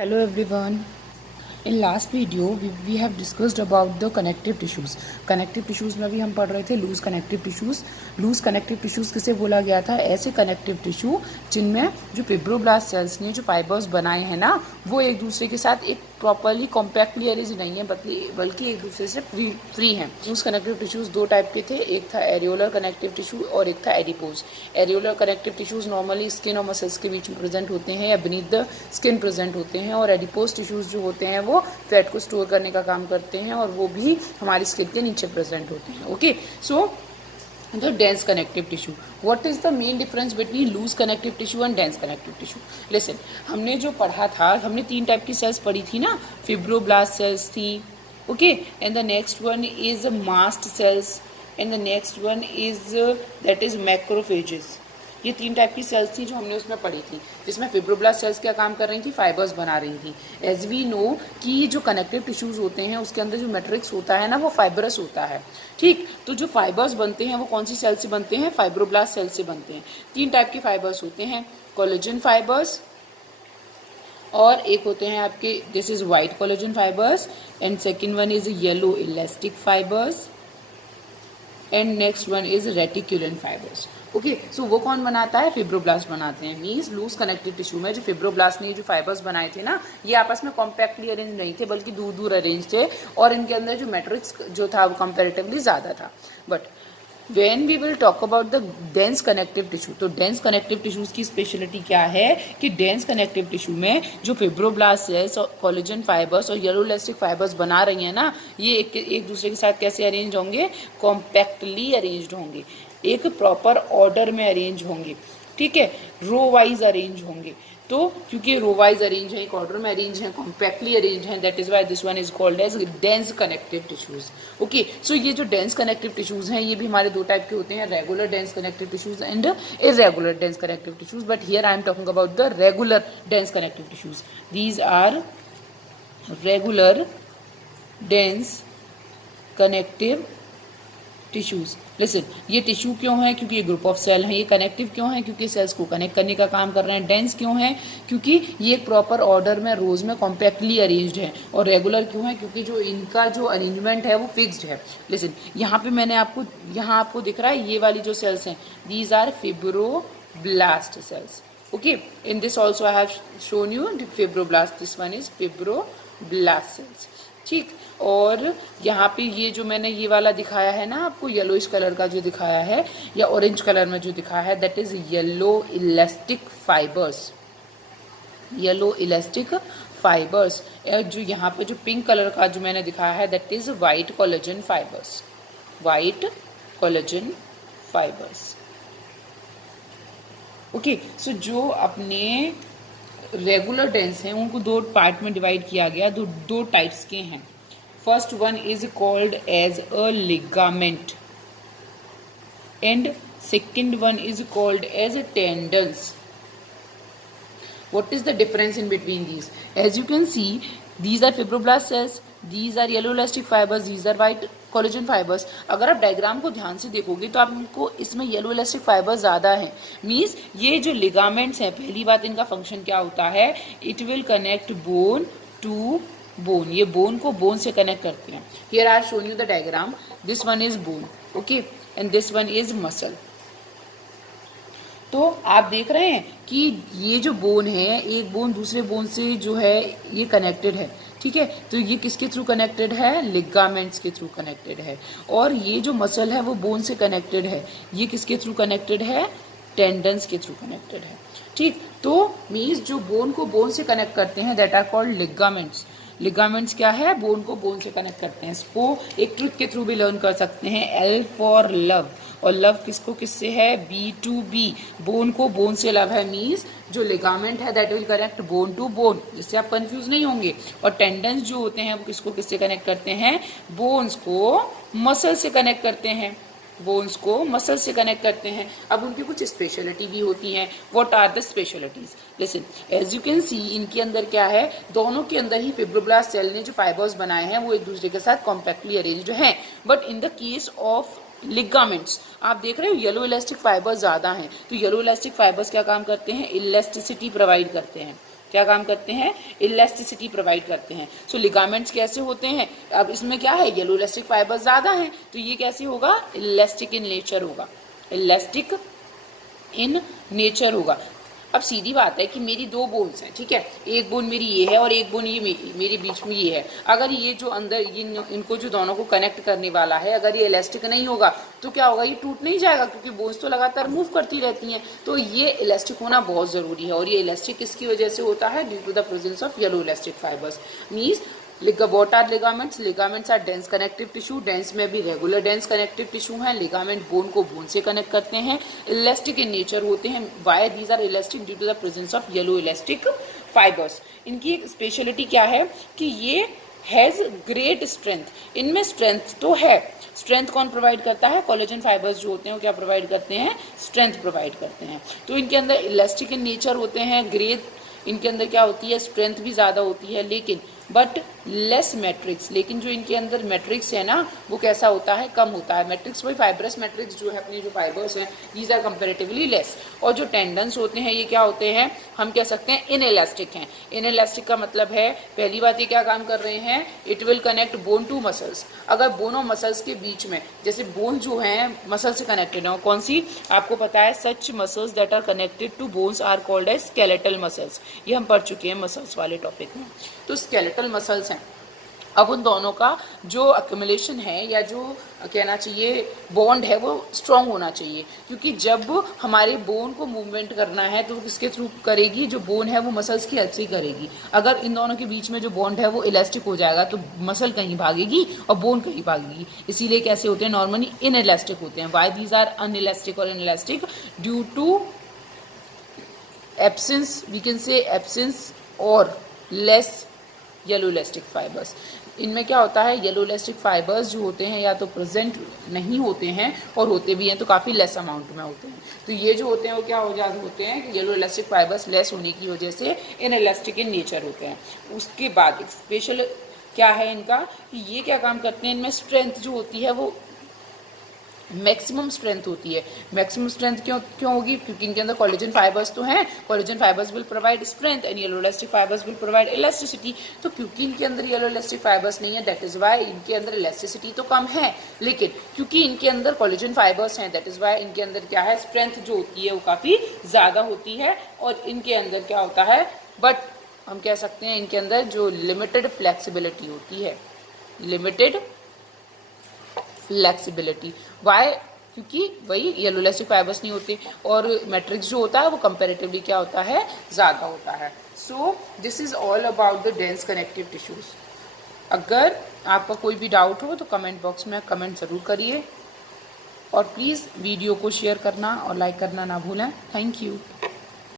Hello everyone. In last video we have discussed about the connective tissues. Connective tissues में भी हम पढ़ रहे थे loose connective tissues. Loose connective tissues किसे बोला गया था? ऐसे कनेक्टिव टिश्यू जिनमें जो फिब्रोब्लास्ट सेल्स ने जो फाइबर्स बनाए हैं ना, वो एक दूसरे के साथ एक प्रॉपरली कॉम्पैक्टली अरेंज नहीं है बल्कि एक दूसरे से फ्री हैं. लूज कनेक्टिव टिश्यूज़ दो टाइप के थे, एक था एरियोलर कनेक्टिव टिश्यू और एक था adipose. Areolar connective tissues normally skin और मसल्स के बीच में प्रेजेंट होते हैं या बीनीथ द स्किन प्रेजेंट होते हैं, और एडिपोज टिश्यूज़ जो होते हैं वो फैट को स्टोर करने का काम करते हैं और वो भी हमारी स्किन के नीचे प्रेजेंट होते हैं. Okay, so the dense connective tissue. What is the main difference between loose connective tissue and dense connective tissue? Listen, हमने जो पढ़ा था, हमने तीन टाइप की सेल्स पढ़ी थी ना. फिब्रोब्लास्ट सेल्स थी, okay, and the next one is mast cells, and the next one is that is macrophages. ये तीन टाइप की सेल्स थी जो हमने उसमें पढ़ी थी, जिसमें फिब्रोब्लास्ट सेल्स क्या काम कर रही थी? फाइबर्स बना रही थी. एज वी नो कि जो कनेक्टिव टिश्यूज होते हैं उसके अंदर जो मैट्रिक्स होता है ना, वो फाइबरस होता है. ठीक, तो जो फाइबर्स बनते हैं वो कौन सी सेल से बनते हैं? फाइब्रोब्लास्ट सेल से बनते हैं. तीन टाइप के फाइबर्स होते हैं, कोलेजन फाइबर्स, और एक होते हैं आपके this is white collagen fibres, and second one is yellow elastic fibres, and next one is reticular fibres. Okay, so वो कौन बनाता है? फिब्रोब्लास्ट बनाते हैं. मीन्स लूज कनेक्टिव टिश्यू में जो फिब्रोब्लास्ट ने जो फाइबर्स बनाए थे ना, ये आपस में कॉम्पैक्टली अरेंज नहीं थे बल्कि दूर दूर अरेंज थे, और इनके अंदर जो मैट्रिक्स जो था वो कंपेरेटिवली ज़्यादा था. But when we will talk about the dense connective tissue, तो dense connective tissues की स्पेशलिटी क्या है कि dense connective tissue में जो फिब्रोब्लास्ट सेल्स और कोलेजन फाइबर्स और येलो इलास्टिक फाइबर्स बना रही हैं ना, ये एक दूसरे के साथ कैसे अरेंज होंगे? कॉम्पैक्टली अरेंज्ड होंगे, एक प्रॉपर ऑर्डर में अरेंज होंगे. ठीक है, रो वाइज अरेंज होंगे. तो क्योंकि रो वाइज अरेंज है, एक ऑर्डर में अरेंज है, कॉम्पैक्टली अरेंज है, that is why this one is called as dense connective tissues. Okay, so ये जो डेंस कनेक्टिव टिश्यूज हैं ये भी हमारे दो टाइप के होते हैं, regular dense connective tissues and irregular dense connective tissues. But here I am talking about the regular dense connective tissues. These are regular dense connective tissues. Listen, ये tissue क्यों है? क्योंकि ये ग्रुप ऑफ सेल हैं. ये connective क्यों है? क्योंकि सेल्स को कनेक्ट करने का काम कर रहे हैं. डेंस क्यों है? क्योंकि ये एक प्रॉपर ऑर्डर में रोज में कॉम्पैक्टली अरेंज्ड है. और रेगुलर क्यों है? क्योंकि जो इनका जो अरेंजमेंट है वो फिक्स्ड है. लिसन, यहाँ पे मैंने आपको दिख रहा है ये वाली जो सेल्स हैं, these are fibroblast cells. Okay, in this also I have shown you fibroblast, this one is fibroblast cells. ठीक, और यहाँ पे ये जो मैंने ये वाला दिखाया है ना आपको, येलोइश कलर का जो दिखाया है या ऑरेंज कलर में जो दिखाया है, that is yellow elastic fibres. Yellow elastic fibres. जो यहाँ पे जो पिंक कलर का जो मैंने दिखाया है, that is white collagen fibres. White collagen fibres. Okay, so जो अपने रेगुलर डेंस हैं उनको दो पार्ट में डिवाइड किया गया, दो टाइप्स के हैं. First one is called as a ligament and second one is called as tendons. What is the difference in between these? As you can see, these are fibroblast cells, these are yellow elastic fibers, these are white collagen fibers. अगर आप diagram को ध्यान से देखोगे तो आपको इसमें yellow elastic fibre ज़्यादा है. मीन्स ये जो लिगामेंट्स हैं, पहली बात इनका फंक्शन क्या होता है? It will connect bone to bone. ये बोन को बोन से कनेक्ट करते हैं. Here I have shown you the diagram. This one is bone, okay, and this one is muscle. तो आप देख रहे हैं कि ये जो बोन है, एक बोन दूसरे बोन से जो है ये कनेक्टेड है. ठीक है, तो ये किसके थ्रू कनेक्टेड है? लिगामेंट्स के थ्रू कनेक्टेड है. और ये जो मसल है वो बोन से कनेक्टेड है. ये किसके थ्रू कनेक्टेड है? टेंडन्स के थ्रू कनेक्टेड है. ठीक, तो मीन्स जो बोन को बोन से कनेक्ट करते हैं that are called ligaments. Ligaments क्या है? बोन को बोन से कनेक्ट करते हैं. इसको एक ट्रुथ के थ्रू भी लर्न कर सकते हैं, एल फॉर लव. और लव किसको किससे है? B to B. बोन को बोन से लव है. मीन्स जो लिगामेंट है that will connect bone to bone, जिससे आप कंफ्यूज नहीं होंगे. और टेंडन्स जो होते हैं वो किसको किससे कनेक्ट करते हैं? बोन्स को मसल से कनेक्ट करते हैं. बोन्स को मसल से कनेक्ट करते हैं. अब उनकी कुछ स्पेशलिटी भी होती हैं. What are the specialities? Listen, as you can see इनके अंदर क्या है, दोनों के अंदर ही फिब्रोब्लास्ट सेल ने जो फाइबर्स बनाए हैं वो एक दूसरे के साथ कॉम्पैक्टली अरेंज्ड हैं. But in the case of ligaments आप देख रहे हो येलो इलास्टिक फाइबर्स ज़्यादा हैं. तो येलो इलास्टिक फाइबर्स क्या काम करते हैं? इलास्टिसिटी प्रोवाइड करते हैं. क्या काम करते हैं, इलास्टिसिटी प्रोवाइड करते हैं। सो लिगामेंट्स कैसे होते हैं, अब इसमें क्या है, येलो इलास्टिक फाइबर्स ज़्यादा हैं, तो ये कैसे होगा, इलास्टिक इन नेचर होगा, इलास्टिक इन नेचर होगा। अब सीधी बात है कि मेरी दो बोन्स हैं, ठीक है, एक बोन मेरी ये है और एक बोन ये मेरे बीच में ये है। अगर ये जो अंदर इनको जो दोनों को कनेक्ट करने वाला है, अगर ये इलास्टिक नहीं होगा तो क्या होगा, ये टूट नहीं जाएगा, क्योंकि बोन्स तो लगातार मूव करती रहती हैं। तो ये इलास्टिक होना बहुत ज़रूरी है, और ये इलास्टिक किसकी वजह से होता है, due to the presence of yellow elastic fibres. Means what are ligaments? Ligaments are dense connective tissue. dense में भी regular dense connective tissue है। ligament bone को bone से connect करते हैं, elastic in nature होते हैं। why these are elastic? due to the presence of yellow elastic fibers. इनकी एक स्पेशलिटी क्या है कि ये हैज़ ग्रेट स्ट्रेंथ, इनमें स्ट्रेंथ तो है। स्ट्रेंथ कौन प्रोवाइड करता है, कोलेजन फाइबर्स जो होते हैं वो क्या प्रोवाइड करते हैं, स्ट्रेंथ प्रोवाइड करते हैं। तो इनके अंदर इलास्टिक इन नेचर होते हैं, ग्रेट इनके अंदर क्या होती है, स्ट्रेंथ भी ज़्यादा होती है, लेकिन बट लेस मैट्रिक्स, लेकिन जो इनके अंदर मैट्रिक्स है ना वो कैसा होता है, कम होता है। मैट्रिक्स वही फाइब्रस मैट्रिक्स जो है अपनी जो फाइबर्स हैं, दीज आर कंपेरेटिवली लेस। और जो टेंडन्स होते हैं ये क्या होते हैं, हम कह सकते हैं इनइलास्टिक हैं। इनइलास्टिक का मतलब है, पहली बात ये क्या काम कर रहे हैं, it will connect bone to muscles. अगर बोन और मसल्स के बीच में, जैसे बोन जो है मसल से कनेक्टेड है, कौन सी आपको पता है, such muscles that are connected to bones are called as skeletal muscles. ये हम पढ़ चुके हैं मसल्स वाले टॉपिक में। तो स्केलेटल मसल्स हैं, अब उन दोनों का जो अक्यूमुलेशन है या जो कहना चाहिए बॉन्ड है वो स्ट्रांग होना चाहिए, क्योंकि जब हमारे बोन को मूवमेंट करना है तो किसके थ्रू करेगी, जो बोन है वो मसल्स की हेल्प से करेगी। अगर इन दोनों के बीच में जो बॉन्ड है वो इलास्टिक हो जाएगा तो मसल कहीं भागेगी और बोन कहीं भागेगी। इसीलिए कैसे होते हैं, नॉर्मली इनइलास्टिक होते हैं। वाई दीज आर अनइलास्टिक और inelastic, due to absence, we can say absence और लेस येलो इलास्टिक फाइबर्स। इनमें क्या होता है, येलो इलास्टिक फाइबर्स जो होते हैं या तो प्रेजेंट नहीं होते हैं, और होते भी हैं तो काफ़ी लेस अमाउंट में होते हैं। तो ये जो होते हैं वो क्या हो जाते होते हैं कि येलो इलास्टिक फाइबर्स लेस होने की वजह से इन इलास्टिक इन नेचर होते हैं। उसके बाद एक स्पेशल क्या है इनका, कि ये क्या काम करते हैं, इनमें स्ट्रेंथ जो होती है वो मैक्सिमम स्ट्रेंथ होती है। मैक्सिमम स्ट्रेंथ क्यों होगी, क्योंकि इनके अंदर कोलेजन फाइबर्स तो हैं, collagen fibres will provide strength and yellow elastic fibres will provide elasticity. तो क्योंकि इनके अंदर येलो इलास्टिक फाइबर्स नहीं है, दैट इज वाई इनके अंदर इलास्टिसिटी तो कम है, लेकिन क्योंकि इनके अंदर कोलेजन फाइबर्स हैं, दैट इज वाई इनके अंदर क्या है, स्ट्रेंथ जो होती है वो काफ़ी ज़्यादा होती है। और इनके अंदर क्या होता है, बट हम कह सकते हैं इनके अंदर जो लिमिटेड फ्लेक्सिबिलिटी होती है, लिमिटेड फ्लेक्सिबिलिटी। वाई, क्योंकि वही येलो इलास्टिक फाइबर्स नहीं होते, और मैट्रिक्स जो होता है वो कंपैरेटिवली क्या होता है, ज़्यादा होता है। So this is all about the dense connective tissues. अगर आपका कोई भी डाउट हो तो कमेंट बॉक्स में कमेंट ज़रूर करिए, और प्लीज़ वीडियो को शेयर करना और लाइक करना ना भूलें। Thank you.